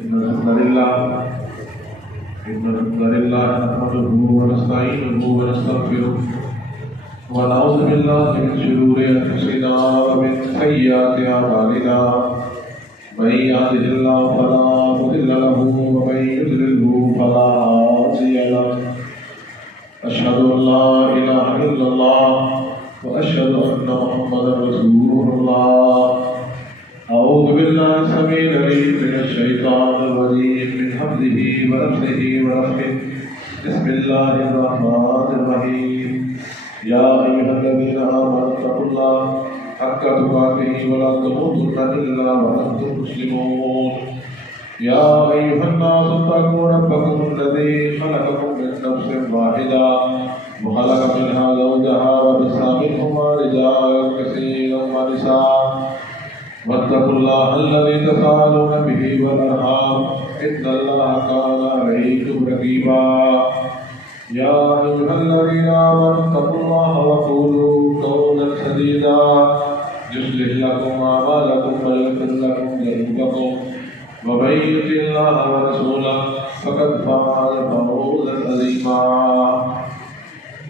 إن الحمد لله نحمده ونستعينه ونستغفره ونعوذ بالله من شرور أنفسنا ومن سيئات أعمالنا من يهده الله فلا مضل له ومن يضلله فلا هادي له أشهد أن لا إله إلا الله وأشهد أن محمدا رسول الله. أعوذ بالله السميع العليم من الشيطان الرجيم من حمده ونفسه ونفخه. بسم الله الرحمن الرحيم. يا أيها الذين آمنوا اتقوا الله حق تقاته ولا تموتن إلا وأنتم مسلمون. يا أيها الناس اتقوا ربكم الذي خلقكم من نفس واحدة وخلق منها زوجها وبث منهما رجالا كثيرا ونساء واتقوا الله الذي تساءلون به والأرحام إن الله كان عليكم رقيبا. يا أيها الذين آمنوا اتقوا الله وقولوا قولا سديدا يصلح لكم أعمالكم ويغفر لكم ذنوبكم ومن يطع الله ورسوله فقد فاز فوزا عظيما.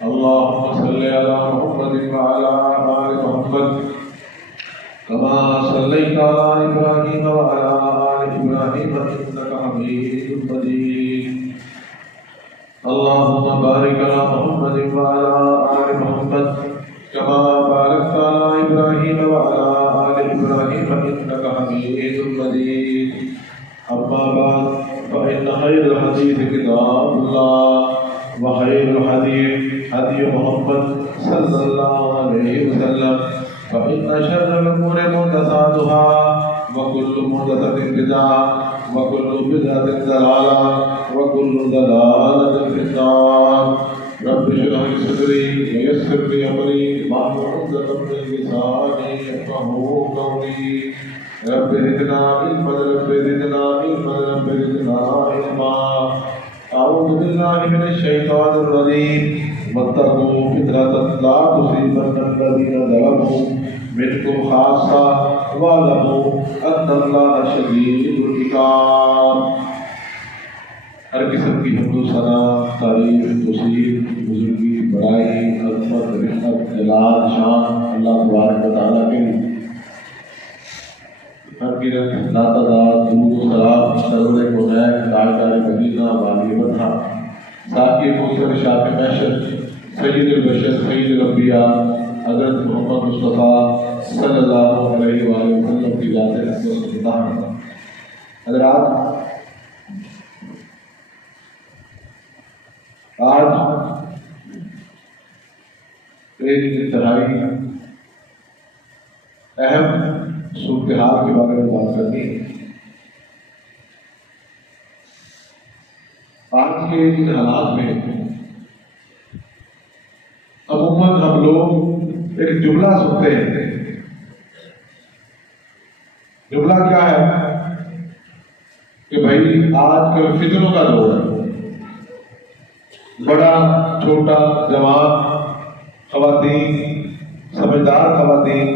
اللهم صل على محمد وعلى آل محمد كما صليت على إبراهيم وعلى آل إبراهيم إنك حميد مجيد. اللهم بارك على محمد وعلى آل محمد كما باركت على إبراهيم وعلى آل إبراهيم إنك حميد مجيد. أما بعد فإن خير الحديث كتاب الله وخير الهدي هدي محمد صلى الله عليه وسلم فإن شر الأمور محدثاتها وكل محدثة بدعة وكل بدعة ضلالة وكل ضلالة في النار. رب اشرح لي صدري ويسر لي أمري واحلل عقدة من لساني يفقهوا قولي. رب زدنا علما رب زدنا علما رب زدنا علما. أعوذ بالله من الشيطان الرجيم. واتقوا فتنة لا تصيبن الذين ظلموا منكم خاصة واعلموا أن الله شديد العقاب. ہر قسم کی حمد و ثنا، تعریف، توصیف، بزرگی، بڑائی، عظمت، رحمت، جلال، شان اللہ تبارک و تعالیٰ کے لیے. ہر قرت ناتعداد درود و سلام سرور کونین تاجدار مدینہ والی وطن ساقی کوثر شاہ محشر سید البشر سید الانبیاء حضرت محمد مصطفیٰ صلی اللہ علیہ وآلہ وسلم کی ذات اقدس و سلطان. حضرات، آج ایک انتہائی اہم صورتحال کے بارے میں بات کرنی ہے. آج کے ان حالات میں عموماً ہم لوگ ایک جملہ سنتے ہیں. جملہ کیا ہے کہ بھائی آج کل فتنوں کا دور ہے. بڑا چھوٹا جوان خواتین سمجھدار خواتین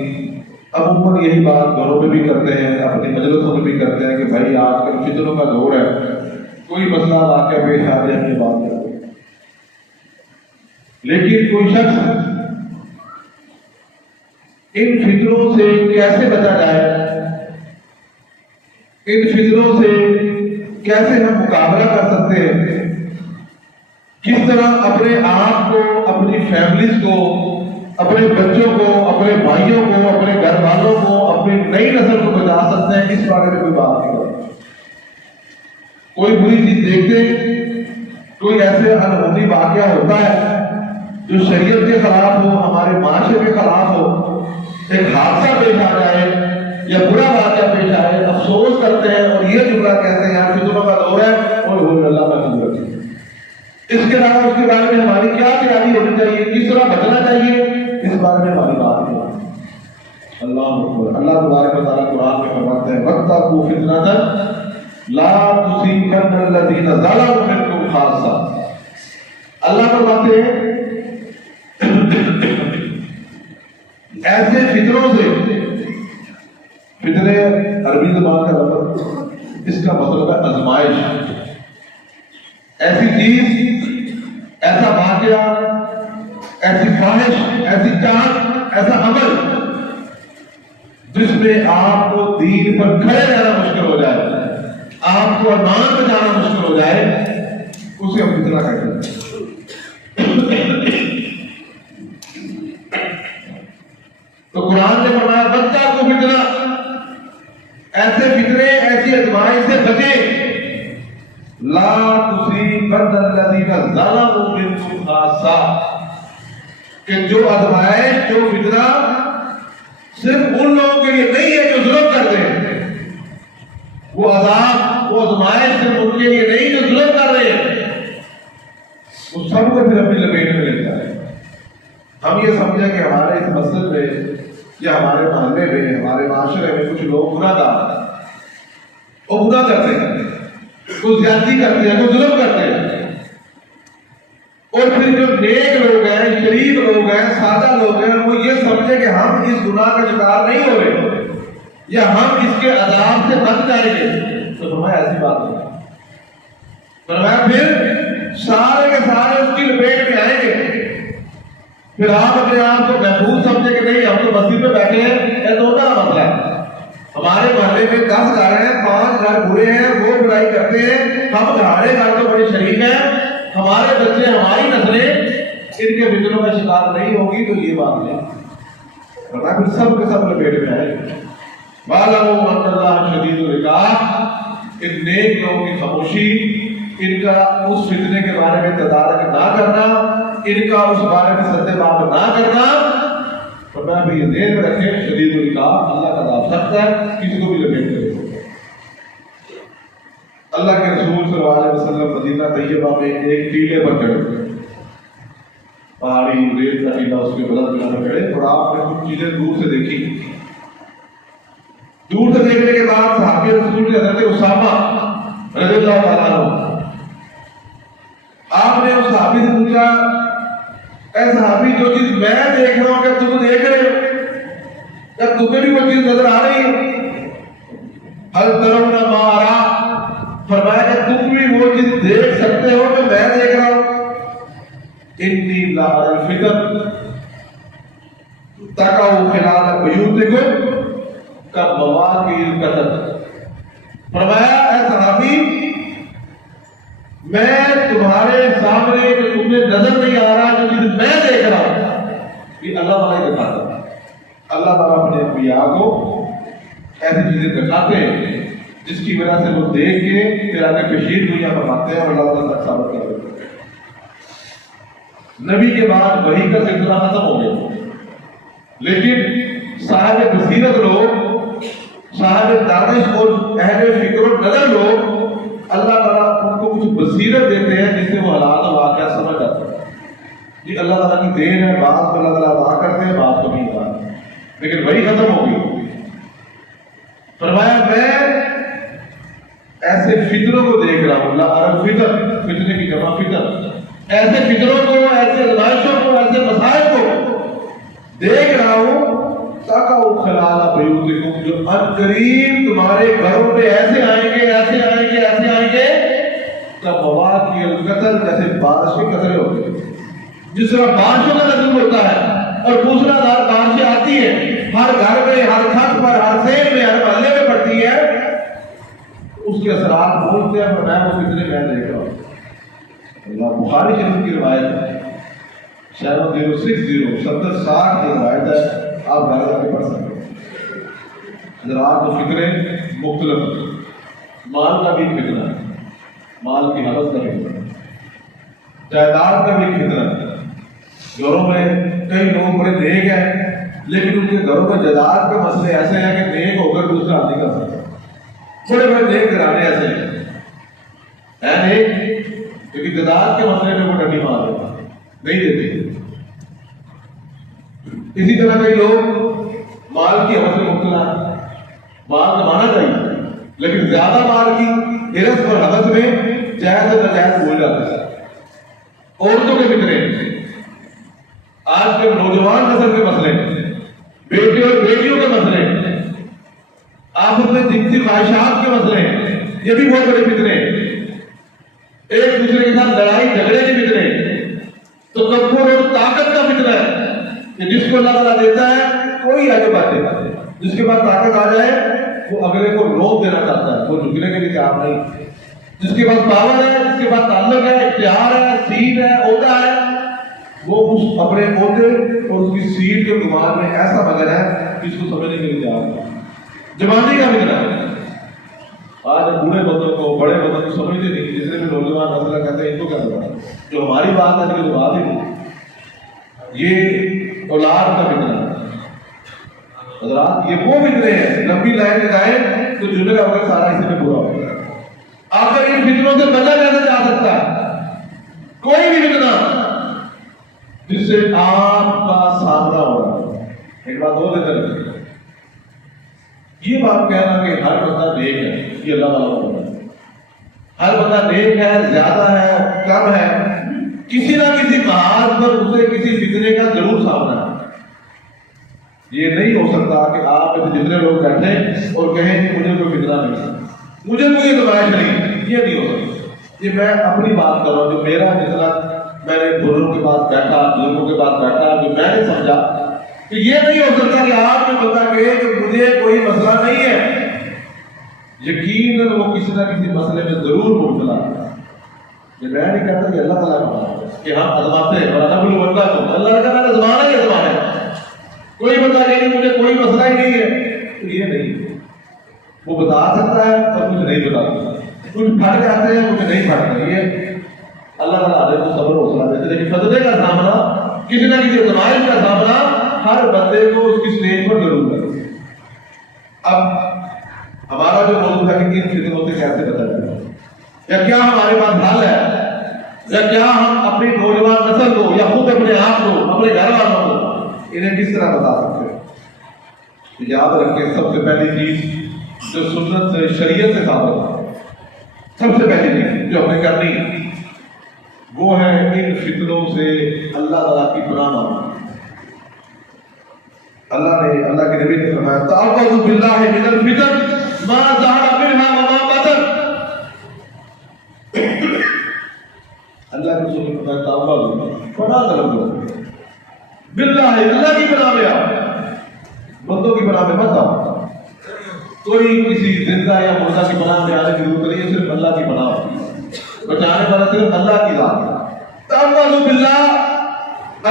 عموماً یہی بات گھروں میں بھی کرتے ہیں، اپنی مجلسوں میں بھی کرتے ہیں کہ بھائی آج کل فتنوں کا دور ہے. کوئی مسئلہ واقعہ پیش آ جائے ہم یہ بات کرتے ہیں. لیکن کوئی شخص ان فتنوں سے کیسے بچا جائے، ان فتنوں سے کیسے ہم مقابلہ کر سکتے ہیں، کس طرح اپنے آپ کو، اپنی فیملیز کو، اپنے بچوں کو، اپنے بھائیوں کو، اپنے گھر والوں کو، اپنی نئی نسل کو بچا سکتے ہیں، اس بارے میں کوئی بات نہیں کرتا. کوئی بری چیز دیکھتے، کوئی ایسے انہونی واقعہ ہوتا ہے جو شریعت کے خلاف ہو، ہمارے معاشرے کے خلاف ہو، ایک حادثہ پیش آ جائے یا برا واقعہ پیش آئے، افسوس کرتے ہیں اور یہ جملہ کہتے ہیں یار فتنوں کا دور ہے اور اللہ میں حضرت. اس کے علاوہ اس کے بارے میں ہماری کیا تیاری ہونی چاہیے، کس طرح بچنا چاہیے، اس بارے میں ہماری بات ہے. اللہ تبارک و تعالیٰ قرآن میں فرماتے ہیں وَاتَّقُوا فِتْنَةً لَا تُصِيبَنَّ الَّذِينَ ظَلَمُوا مِنكُمْ خَاصَّةً. اللہ فرماتے ہیں ایسے فتنوں سے، فتنے عربی زبان کا لفظ اس کا مطلب ہے آزمائش. ایسی چیز، ایسا واقعہ، ایسی خواہش، ایسی چاہت، ایسا عمل جس میں آپ کو دین پر کھڑے رہنا مشکل ہو جائے، آپ کو ایمان میں جانا مشکل ہو جائے، اسے ہم فتنہ کہتے ہیں. تو قرآن نے فرمایا بچہ کو فتنہ، ایسے فتنے، ایسی آزمائش سے بچے. لا تصیبن الذین ظلموا منکم خاصہ، کہ جو آزمائش، جو فتنہ صرف ان لوگوں کے لیے نہیں ہے جو ظلم کرتے ہیں. وہ عذاب، وہ آزمائش صرف ان کے لیے نہیں جو ظلم کر رہے ہیں. وہ سب کو پھر اپنی لپیٹ میں لیتا ہے. ہم یہ سمجھیں کہ ہمارے اس مسجد میں یا ہمارے محلے میں، ہمارے معاشرے میں کچھ لوگ گناہ گار ہیں، وہ گناہ کرتے ہیں، کچھ زیادتی کرتے ہیں، کچھ ظلم کرتے ہیں. اور پھر جو نیک لوگ ہیں، شریف لوگ ہیں، سادہ لوگ ہیں، وہ یہ سمجھے کہ ہم اس گناہ کا شکار نہیں ہو رہے یا ہم اس کے عذاب سے بچ جائیں گے. تو فرمایا ایسی بات نہیں. فرمایا پھر سارے کے سارے اس کی لپیٹ میں آئیں گے. پھر آپ اپنے آپ کو محفوظ سمجھے کہ نہیں ہم تو مسجد میں بیٹھے ہیں، یہ تو ہوتا مسئلہ ہے. ہمارے محلے میں 10 گھر ہیں، 5 گھر برے ہیں، وہ برائی کرتے ہیں، ہم ہمارے گھر تو بڑے شریف ہیں، ہمارے بچے، ہماری نسلیں ان کے فتنوں کا شکار نہیں ہوگی. تو یہ بات نہیں، ورنہ پھر سب کے سب لپیٹ میں آئے. وَاعْلَمُوا أَنَّ اللَّهَ شَدِيدُ الْعِقَابِ، ان نیک لوگوں کی خاموشی، ان کا اس فتنے کے بارے میں تدارک نہ کرنا، ان کا اس بارے میں سد باب نہ کرنا. فرمایا بھی یہ ذہن میں رکھیں شدید العقاب، اللہ کا عذاب سخت ہے، کسی کو بھی لپیٹ کرے. اللہ کے رسول صلی اللہ علیہ وسلم مدینہ طیبہ میں ایک ٹیلے پر چڑھے، پہاڑی ریت کا ٹیلا اس کے بلند جگہ پر چڑھے، اور آپ نے کچھ چیزیں دور سے دیکھی. دور سے دیکھنے کے بعد صحابی رسول کے حضرت اسامہ رضی اللہ تعالیٰ عنہ، آپ نے اس صحابی سے پوچھا اے صحابی جو چیز میں دیکھ رہا ہوں کیا تم دیکھ رہے ہو؟ کیا تمہیں بھی وہ چیز نظر آ رہی ہے؟ حل ترون ما ارا، فرمایا کہ تم بھی وہ چیز دیکھ سکتے ہو جو میں دیکھ رہا ہوں. انی لا الفتن تقع خلال بیوتکم کمواقع القتل. فرمایا اے صحابی میں تمہارے سامنے جو تمہیں نظر نہیں آ رہا، جو چیز میں دیکھ رہا ہوں، یہ اللہ تعالیٰ ہی دکھاتا ہے. اللہ تعالیٰ اپنے انبیاء کو ایسی چیزیں دکھاتے ہیں جس کی وجہ سے وہ دیکھ کے پھر آگے کشیر دنیا فرماتے ہیں اور اللہ تعالیٰ تک ثابت کر دیتے ہیں. نبی کے بعد وحی کا سلسلہ ختم ہو گیا، لیکن صاحب بصیرت لوگ، صاحب دانش اور اہل فکر و نظر لوگ، اللہ تعالیٰ ان کو کچھ بصیرت دیتے ہیں جس سے وہ حالات و واقعات سمجھ جاتے ہیں. یہ اللہ تعالیٰ کی دین ہے، بات کو اللہ تعالیٰ ادا کرتے ہیں، بات کو نہیں ادا، لیکن وہی ختم ہو گئی. فرمایا میں ایسے فطروں کو دیکھ رہا ہوں، لا الفطر، فتنے کی جمع فطر، ایسے فطروں کو، ایسے آزمائشوں کو، ایسے مسائل کو دیکھ رہا ہوں تقع خلال بیوتکم، جو عنقریب تمہارے گھروں میں ایسے آئیں گے، ایسے آئیں گے، ایسے آئیں گے کمواقع القتل، جیسے بارش کے قطرے ہوتے ہیں. جس طرح بارشوں کا نزول ہوتا ہے اور دوسرا دار بارشیں آتی ہیں، ہر گھر میں، ہر چھت پر، ہر شہر میں، ہر محلے میں پڑتی ہے، اس کے اثرات پہنچتے ہیں. پر میں وہ کتنے میں دیکھ رہا ہوں. اللہ بخاری شریف کی روایت ہے، 7060 7060 کی روایت ہے، آپ گھر جا کے پڑھ سکتے ہیں. حضرات کو فکریں مختلف، مال کا بھی فتنہ ہے، مال کی حالت کا بھی فتنہ ہے، جائیداد کا بھی فتنہ ہے. گھروں میں کئی لوگ بڑے نیک ہیں لیکن ان کے گھروں میں جائیداد کے مسئلے ایسے ہیں کہ نیک ہو کر دوسرا نہیں کر سکتا. بڑے بڑے نیک گھرانے ایسے ہیں نیک، کیونکہ جائیداد کے مسئلے میں وہ ڈنڈی مار دیتا نہیں دیتے. اسی طرح کئی لوگ مال کی حوث میں مبتلا ہے، مال کمانا چاہیے لیکن زیادہ مال کی حرص اور حوث میں جائز اور ناجائز بھول جاتے ہیں. عورتوں کے فتنے، آج کے نوجوان نسل کے مسئلے، بیٹے اور بیٹیوں کے مسئلے، آپس میں جنسی خواہشات کے مسئلے، یہ بھی بہت بڑے فتنے ہیں، ایک دوسرے کے ساتھ لڑائی جھگڑے کے فتنے، تو تکبر اور طاقت کا فتنہ ہے کہ جس کو اللہ تعالیٰ دیتا ہے کوئی آگے بات دیتا ہے، جس کے پاس طاقت آ جائے وہ اگلے کو روک دینا چاہتا ہے، وہ جھکنے کے لیے تیار نہیں، جس کے پاس پاور ہے، جس کے پاس تعلق ہے، اختیار ہے، سیٹ ہے، عہدہ ہے، وہ اس اپنے عہدے اور اس کی سیٹ کے گمان میں ایسا مگن ہے کہ اس کو سمجھنے کے لیے تیار نہیں۔ جوانی کا فتنہ ہے، آج بوڑھے بندوں کو بڑے بندوں کو سمجھتے نہیں، جتنے بھی نوجوان مسئلہ کہتے ہیں ان کو کیا پتا جو ہماری بات ہے جو بات ہی نہیں، یہ اولاد کا فتنہ ہے۔ حضرات یہ وہ فتنے ہیں، لمبی لائن لگائیں تو جملے کا وقت سارا اسی میں پورا ہو گیا۔ آخر ان فتنوں سے بچا کیسے جا سکتا ہے؟ کوئی بھی فتنہ جس سے آپ کا سامنا ہو رہا ہے۔ ایک بات اور دیتا ہے، یہ بات کہنا کہ ہر بندہ نیک ہے، یہ اللہ تعالیٰ کو پتہ ہے۔ ہر بندہ نیک ہے، زیادہ ہے، کم ہے، کسی نہ کسی محاذ پر اسے کسی فتنے کا ضرور سامنا ہے۔ یہ نہیں ہو سکتا کہ آپ جتنے لوگ بیٹھے اور کہیں کہ مجھے کوئی فتنہ نہیں، مجھے کوئی ازمائش نہیں، یہ نہیں ہو سکتا۔ یہ میں اپنی بات کر رہا ہوں، جو میرا جتنا میں نے بزرگوں کے پاس بیٹھا، بزرگوں کے پاس بیٹھا، جو میں نے سمجھا کہ یہ نہیں ہو سکتا کہ آپ نے بتا کہ مجھے کوئی مسئلہ نہیں ہے، یقیناً وہ کسی نہ کسی مسئلے میں ضرور مبتلا ہے۔ یہ میں نہیں کہتا کہ اللہ تعالیٰ کا کہ ہم آزماتے ہیں، اور اللہ کا میں نے زمانہ ہی زمانہ ہے، کوئی بتا کہ مجھے کوئی مسئلہ ہی نہیں ہے، تو یہ نہیں، وہ بتا سکتا ہے اور کچھ نہیں بتا سکتا، کچھ پھٹ جاتے ہیں کچھ نہیں پھٹتے، یہ اللہ تعالیٰ کو صبر حوصلہ دیتے، لیکن فتنے کا سامنا، کسی نہ کسی آزمائش کا سامنا ہر بندے کو اس کی سٹیج پر ضرور ہے۔ اب ہمارا جو موضوع ہے کہ ان فتنوں سے کیسے بچا جائے، یا کیا ہمارے پاس حل ہے، یا کیا ہم اپنی نوجوان نسل کو یا خود اپنے آپ کو، اپنے گھر والوں کو انہیں کس طرح بتا سکتے ہیں؟ یاد رکھیں سب سے پہلی چیز جو سنت سے شریعت سے ثابت ہے، سب سے پہلی چیز جو ہمیں کرنی وہ ہے ان فتنوں سے اللہ تعالیٰ کی پناہ مانگنا۔ اللہ کے نبی نے فرمایا تعوذوا باللہ من الفتن ما ظہر منها وما بطن۔ اللہ کے رسول نے فرمایا تعوذوا، پناہ طلب کرو، باللہ اللہ کی پناہ میں آؤ، بندوں کی پناہ میں مت آؤ، کوئی کسی زندہ یا مردہ کی پناہ میں آنے کی ضرورت نہیں ہے، صرف اللہ کی پناہ ہوتی ہے، بچانے والا صرف اللہ کی ذات ہے۔ تعوذوا باللہ،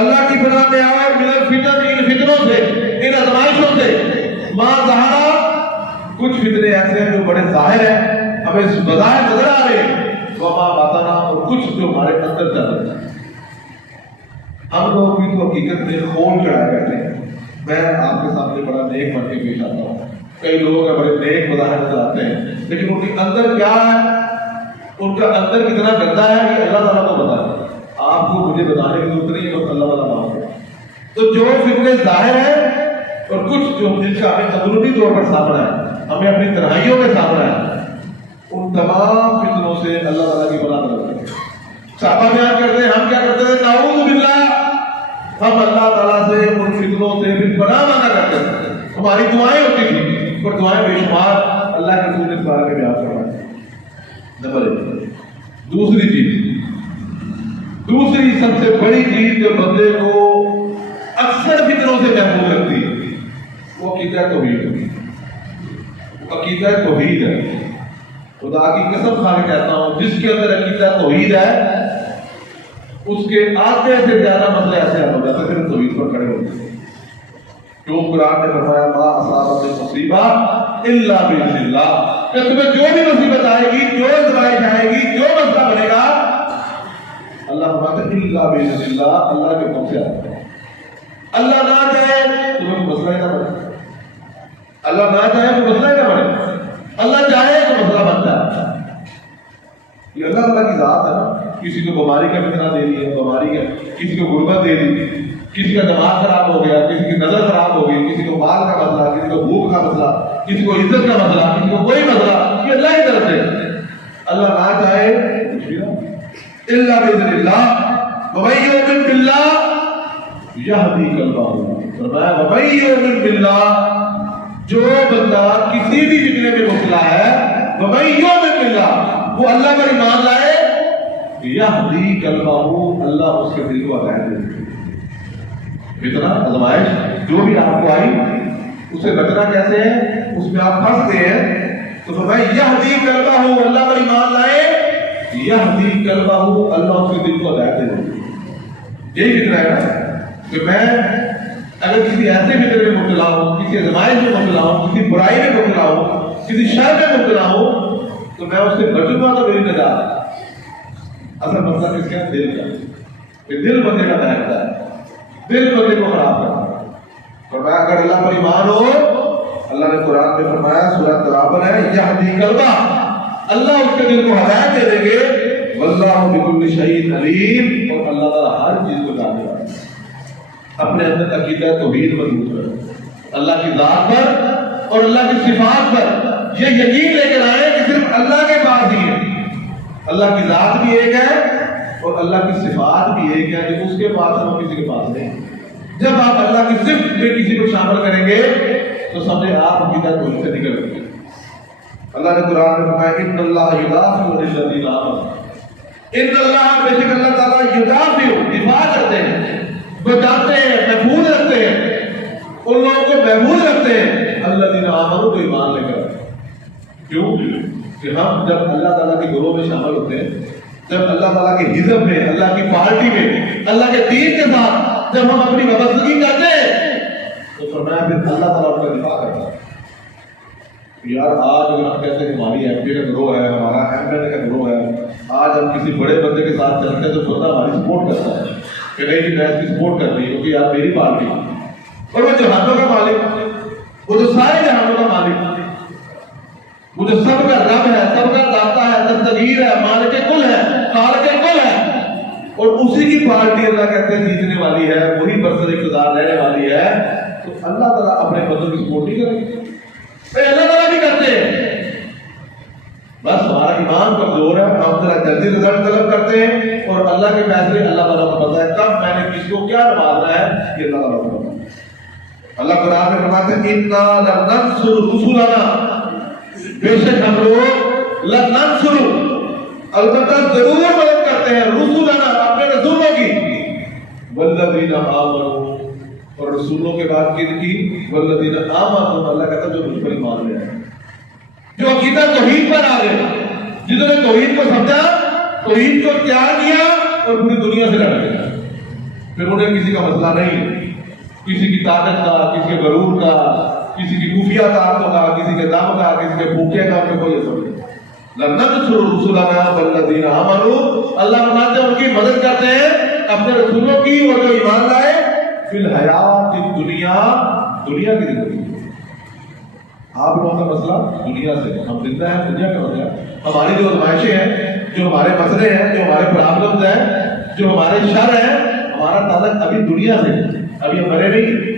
اللہ کی پناہ میں آؤ، من الفتن، ان فتنوں سے، ان آزمائشوں سے، ما ظہر، کچھ فتنے ایسے ہیں جو بڑے ظاہر ہیں، ہمیں بظاہر نظر آ رہے ہیں، وما بطن، اور کچھ جو ہمارے اندر چل رہے ہیں۔ ہم لوگ بھی تو حقیقت میں خون چڑھائے بیٹھے ہیں۔ میں آپ کے سامنے بڑا نیک بن کے پیش آتا ہوں، کئی لوگ بڑے نیک بظاہر نظر آتے ہیں، لیکن ان کے اندر کیا ہے، ان کا اندر کتنا گندا ہے یہ اللہ تعالیٰ کو پتا ہے، آپ کو مجھے بتانے کی ضرورت نہیں ہے، بس اللہ تعالیٰ معاف ہے۔ تو جو فتنے ظاہر ہیں اور کچھ جو جن کا ہمیں قدرتی طور پر سامنا ہے، ہمیں اپنی تنہائیوں میں سامنا ہے، ان تمام فتنوں سے اللہ تعالیٰ کی پناہ طلب کریں۔ صحابہ بیان کرتے ہیں ہم کیا کرتے تھے، نعوذ باللہ، ہم اللہ تعالیٰ سے ان فتنوں سے بھی پناہ مانگا کرتے تھے، ہماری دعائیں ہوتی تھیں، اور دعائیں بے شمار اللہ کے رسول نے اس بارے میں بیان کروائی۔ نمبر 1، دوسری سب سے بڑی چیز جو بندے کو اکثر فتنوں سے محفوظ رکھتی ہے وہ عقیدہ توحید ہے، عقیدہ توحید ہے۔ خدا کی قسم کھا کے کہتا ہوں، جس کے اندر عقیدہ توحید ہے اس کے آدھے سے زیادہ مسئلے ایسے حل ہو جاتے ہیں، پھر توحید پر کھڑے ہوتے ہیں۔ جو قرآن نے فرمایا ما اصابت مصیبہ الا باذن اللہ، کہ تمہیں جو بھی مصیبت آئے گی، جو آزمائش آئے گی، جو مسئلہ بنے گا، اللہ فرماتا ہے الا باذن اللہ، اللہ کے حکم سے آتا ہے۔ اللہ نہ چاہے تمہیں کوئی مسئلہ ہی نہ بنے، اللہ نہ چاہے کوئی مسئلہ ہی نہ بنے، اللہ چاہے تو مسئلہ بنتا ہے۔ یہ اللہ تعالیٰ کی ذات ہے نا، کسی کو بیماری کا فتنہ دے دی ہے، بیماری کا، کسی کو غربت دے دی، کسی کا دماغ خراب ہو گیا، کسی کی نظر خراب ہو گئی، کسی کو مال کا مسئلہ، کسی کو بھوک کا مسئلہ، کسی کو عزت کا مسئلہ، کسی کو کوئی مسئلہ، یہ اللہ کی طرف سے۔ اللہ نہ چاہے الا باذن اللہ، ومن یؤمن باللہ یہدی قلبہ، فرمایا ومن یؤمن باللہ، جو بندہ کسی بھی فتنے میں مبتلا ہے، ومن یؤمن باللہ، لگا وہ اللہ پر ایمان لائے یہدی قلبہ، اللہ اس کے دل کو ہدایت دے دے۔ اتنا آزمائش جو بھی آپ کو آئی اسے بچنا کیسے ہے، اس میں آپ پھنستے ہیں تو فرمایا یہدی قلبہ، اللہ پر ایمان لائے یہدی قلبہ، اللہ اس کے دل کو ہدایت دے دے۔ یہی فکر ہے نا کہ میں اگر کسی ایسے فکر میں مبتلا ہوں، کسی آزمائش میں مبتلا ہوں، کسی برائی میں مبتلا ہوں، کسی شر میں مبتلا ہوں، تو میں اس سے بچوں گا تو میری نجات۔ اصل مسئلہ کس کا؟ دل کا۔ دل بندے کا بہتر ہے، دل بندے کو خراب کرتا ہے۔ فرمایا اگر اللہ پر ایمان ہو، اللہ نے قرآن میں فرمایا سورہ تغابن ہے یہدی قلبہ، اللہ اس کے دل کو ہدایت دے دیں گے، واللہ بکل شیء علیم، اور اللہ تعالیٰ ہر چیز کو جاننے والا ہے۔ اپنے اندر عقیدہ توحید مضبوط کرو، اللہ کی ذات پر اور اللہ کی صفات پر یہ یقین لے کر آئے کہ صرف اللہ کے پاس ہی ہے، اللہ کی ذات بھی ایک ہے اور اللہ کی صفات بھی ایک ہے، جو اس کے پاس ہے وہ کسی کے پاس نہیں۔ جب آپ اللہ کی صفت میں کسی کو شامل کریں گے تو سمجھے آپ عقیدہ توحید سے نکل گئے۔ اللہ نے قرآن میں فرمایا ان اللہ یدافع عن الذین آمنوا، ان اللہ، بے شک اللہ تعالیٰ یدافع، دفاع کرتے ہیں، بچاتے ہیں، محفوظ رکھتے ہیں ان لوگوں کو، محفوظ رکھتے ہیں الذین آمنوا، تو ایمان لے کر۔ کیوں کہ ہم جب اللہ تعالیٰ کے گروہ میں شامل ہوتے ہیں، جب اللہ تعالیٰ کے حزب میں، اللہ کی پارٹی میں، اللہ کے دین کے ساتھ جب ہم اپنی وابستگی کرتے ہیں تو فرمایا پھر اللہ تعالیٰ اپنا دفاع کرتا ہے۔ یار آج اگر ہم کہتے ہیں ہماری ایم پی کا گروہ ہے، ہمارا ایم ایل اے کا گروہ ہے، آج ہم کسی بڑے بندے کے ساتھ چلتے ہیں تو بندہ ہماری سپورٹ کرتا ہے کہ نہیں جی میں اس کی سپورٹ کرنی ہے کیونکہ یار میری پارٹی، اور وہ جہانوں کا مالک، وہ جو سارے جہانوں کا مالک، وہ جو سب کا رب ہے، سب کا داتا ہے، دستگیر ہے، مالک کل ہے، خالق کل ہے، اور اسی کی پارٹی اللہ کہتے ہیں جیتنے والی ہے، وہی برسر اقتدار رہنے والی ہے، تو اللہ تعالیٰ اپنے بندوں کی سپورٹ نہیں کرے گی؟ اللہ تعالیٰ بھی کرتے ہیں، بس ہمارا ایمان کمزور ہے، ہم ذرا جلدی رزلٹ طلب کرتے ہیں، اور اللہ کے فیصلے اللہ تعالیٰ کو پتا ہے کب میں نے کس کو کیا نوازنا ہے، یہ اللہ تعالیٰ کو پتا ہے۔ اللہ قرآن میں فرماتے ہیں اِنَّا لَنَنصُرُ رُسُلَنَا، بے شک ہم لوگ لَنَنصُرُ، البتہ ضرور مدد کرتے ہیں، رسولنا، اپنے رسولوں کی، والذین آمنوا، اور رسولوں کے بعد کن کی؟ والذین آمنوا، اللہ کہتا ہے جو مجھ پر ایمان لے آئے، جو عقیدہ توحید پر آ گئے، جنہوں نے توحید کو سمجھا، توحید کو اختیار کیا اور پوری دنیا سے لڑ گیا، پھر انہیں کسی کا مسئلہ نہیں، کسی کی طاقت کا، کسی کے غرور کا، کسی کی خفیہ طاقتوں کا، کسی کے دم کا، کسی کے بھوکے کا، کوئی اثر نہیں۔ لَنَنصُرُ رُسُلَنَا وَالَّذِينَ آمَنُوا، اللہ فرماتے ہیں ان کی مدد کرتے ہیں اپنے رسولوں کی اور جو ایمان لائے، فی الحیات الدنیا، دنیا کی زندگی۔ آپ لوگوں کا مسئلہ دنیا سے، ہم زندہ ہیں دنیا کا مسئلہ، ہماری جو آزمائشیں ہیں، جو ہمارے مسئلے ہیں، جو ہمارے پرابلمز ہیں، جو ہمارے شر ہیں، ہمارا تعلق ابھی دنیا سے، ابھی ہم مرے نہیں۔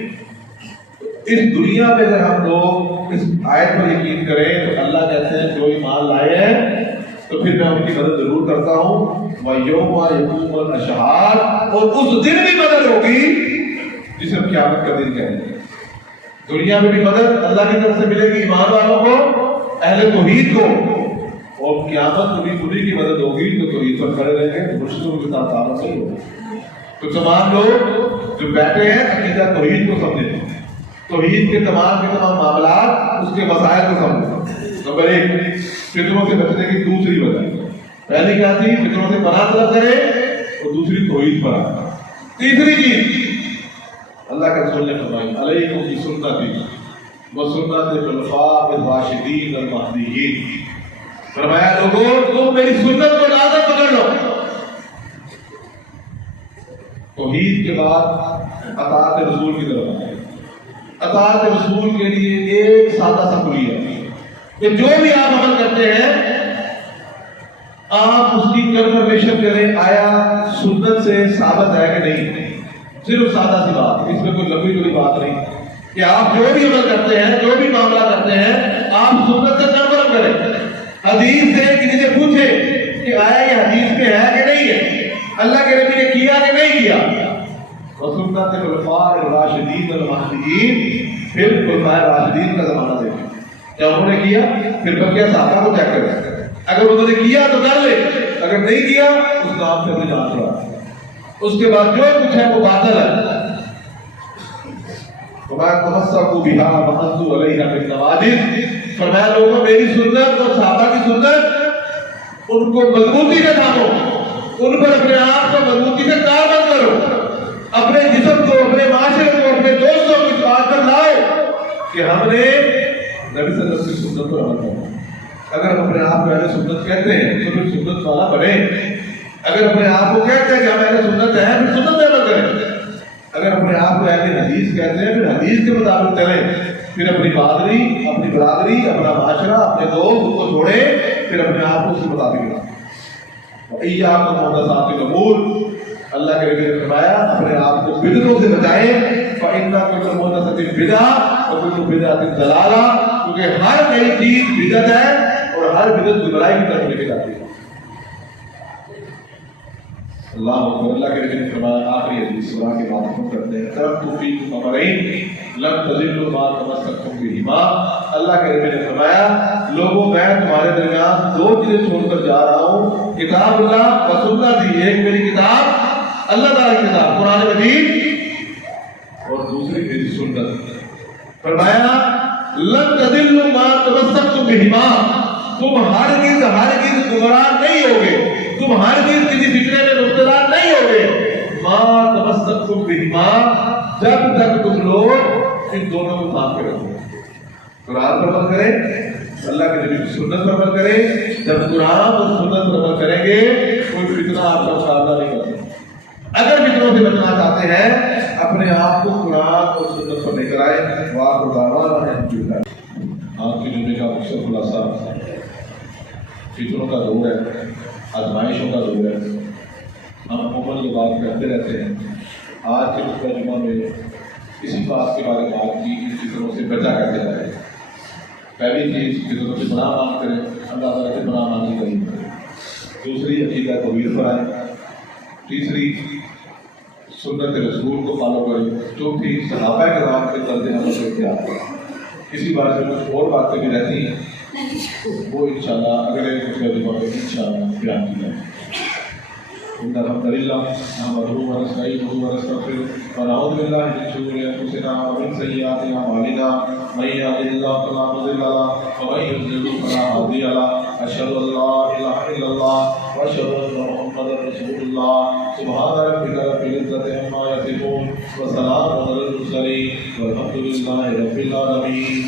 اس دنیا میں اگر ہم لوگ اس آیت پر یقین کریں تو اللہ کہتے ہیں جو ایمان لائے ہیں تو پھر میں ان کی مدد ضرور کرتا ہوں، وَيَوْمَ يَقُومُ الْأَشْهَادُ، اور اس دن بھی مدد ہوگی جسے ہم قیامت کا دن کہیں گے۔ دنیا میں بھی مدد اللہ کی طرف سے ملے گی ایمان والوں کو، اہل توحید کو، اور قیامت کو بھی انہی کی مدد ہوگی تو توحید پر کھڑے رہیں گے، مرشدوں کے ساتھ تعلق نہیں ہوگا۔ تو تمام لوگ جو بیٹھے ہیں عقیدہ توحید کو سمجھیں، توحید کے تمام معاملات، اس کے مسائل کو سمجھیں۔ نمبر ایک، فتنوں سے بچنے کی دوسری وجہ، پہلی کیا تھی؟ فتنوں سے پناہ طلب کرے، اور دوسری توحید پر آئے۔ تیسری چیز اللہ کے رسول نے فرمائی علیکم بسنتی وسنت الخلفاء الراشدین المہدیین، فرمایا لوگوں تم میری سنت کو لازم پکڑ لو۔ توحید کے بعد اطاعت رسول کی طرف آئے۔ اطاعت رسول کے لیے ایک سادہ سا کلیہ کہ جو بھی آپ عمل کرتے ہیں آپ اس کی کنفرمیشن کریں آیا سنت سے ثابت ہے کہ نہیں۔ صرف سادہ سی بات، اس میں کوئی لمبی چوڑی بات نہیں کہ آپ جو بھی عمل کرتے ہیں، جو بھی معاملہ کرتے ہیں، آپ سنت سے کنفرم کریں، حدیث سے کسی سے پوچھیں کہ آیا یہ حدیث میں ہے کہ نہیں ہے، اللہ کے نبی نے کیا کہ نہیں کیا۔ وسنت الخلفاء الراشدین المہدیین، پھر خلفاء راشدین کا زمانہ دیکھیں کیا انہوں نے کیا، پھر بقیہ صحابہ کو چیک کریں۔ اگر انہوں نے کیا تو کر لے، اگر نہیں کیا اس کام سے اپنی جان چھڑا، اس کے بعد جو کچھ ہے وہ باطل ہے۔ فرمایا لوگوں میری سنت اور صحابہ کی سنت ان کو مضبوطی سے تھامو، ان پر اپنے آپ کو مضبوطی سے کاربند کرو، اپنے جسم کو، اپنے معاشرے کو، اپنے دوستوں کو اس بات پر لاؤ کہ ہم نے نبی صلی اللہ علیہ وسلم کی سنت پر عمل کرنا۔ اگر ہم اپنے آپ کو اہل سنت کہتے ہیں تو پھر سنت والا بنے، اگر اپنے آپ کو کہتے ہیں کہ ہم اہل سنت ہیں پھر سنت پر عمل کریں، اگر اپنے آپ کو اہل حدیث کہتے ہیں پھر حدیث کے مطابق چلیں، پھر اپنی بہادری، اپنی برادری، اپنا معاشرہ، اپنے دوست کو چھوڑیں، پھر اپنے آپ کو اس کے مطابق لاؤ۔ وَإِيَّاكُمْ وَمُحْدَثَاتِ الْأُمُورِ، اللہ کے نبی نے فرمایا اپنے آپ کو بدعتوں سے بچائیں، فَإِنَّ كُلَّ مُحْدَثَةٍ بِدْعَةٌ وَكُلُّ بِدْعَةٍ ضَلَالَةٌ، کیونکہ ہر نئی چیز بدعت ہے اور ہر بدعت گمراہی کی طرف لے کے جاتی ہے۔ اللہ اکبر۔ اللہ کے نبی نے فرمایا آخری حدیث سنا کے بعد ہم کرتے ہیں، ترکت فیکم امرین لن تضلوا ما تمسکتم بہما۔ اللہ کے نبی نے فرمایا لوگوں میں تمہارے درمیان دو چیزیں چھوڑ کر جا رہا ہوں، کتاب اللہ و سنت، ایک میری کتاب اللہ تعالیٰ کی کتاب قرآن مجید اور دوسری میری سنت۔ فرمایا لن تضلوا ما تمسکتم بہما، تم ہرگز گمراہ نہیں ہوگے، تم ہرگز کسی فتنے میں مبتلا نہیں ہوگے، ما تمسکتم بہما، جب تک تم لوگ ان دونوں کو تھام کے رکھو۔ قرآن پر عمل کریں، اللہ کے نبی کی سنت پر عمل کریں۔ جب قرآن اور سنت پر عمل کریں گے کوئی فتنہ آپ کا مقابلہ نہیں کر سکتا۔ اگر فتنوں سے بچنا چاہتے ہیں اپنے آپ کو قرآن اور سنت پر لے کر آئے۔ وآخر دعوانا الحمدللہ۔ آپ کے جملے کا مقصد خلاصہ، فتنوں کا دور ہے، آزمائشوں کا دور ہے، ہم عموماً یہ بات کرتے رہتے ہیں۔ آج کے خطبہ جمعہ میں اسی بات کے بارے میں بات کی کہ فتنوں سے بچا کیسے جائے۔ پہلی چیز فتنوں سے پناہ مانگ کریں، اللہ تعالیٰ سے پناہ مانگی کریں۔ دوسری عقیدہ توحید پر آئیں۔ تیسری سنت رسول کو فالو کریں۔ چوتھی صحابہ کرام کے طرز عمل کو اختیار کریں۔ اسی بارے میں کچھ اور باتیں بھی رہتی ہیں، وہ انشاءاللہ اگلے خطبہ جمعہ میں انشاءاللہ بیان کی جائیں۔ إن الحمد لله نحمده ونستعينه ونستغفره ونعوذ بالله من شرور أنفسنا ومن سيئات أعمالنا من يهده الله فلا مضل له ومن يضلل فلا هادي له أشهد أن لا إله إلا الله وأشهد أن محمدا رسول الله سبحان ربك رب العزة عما يصفون وسلام على المرسلين والحمد لله رب العالمين۔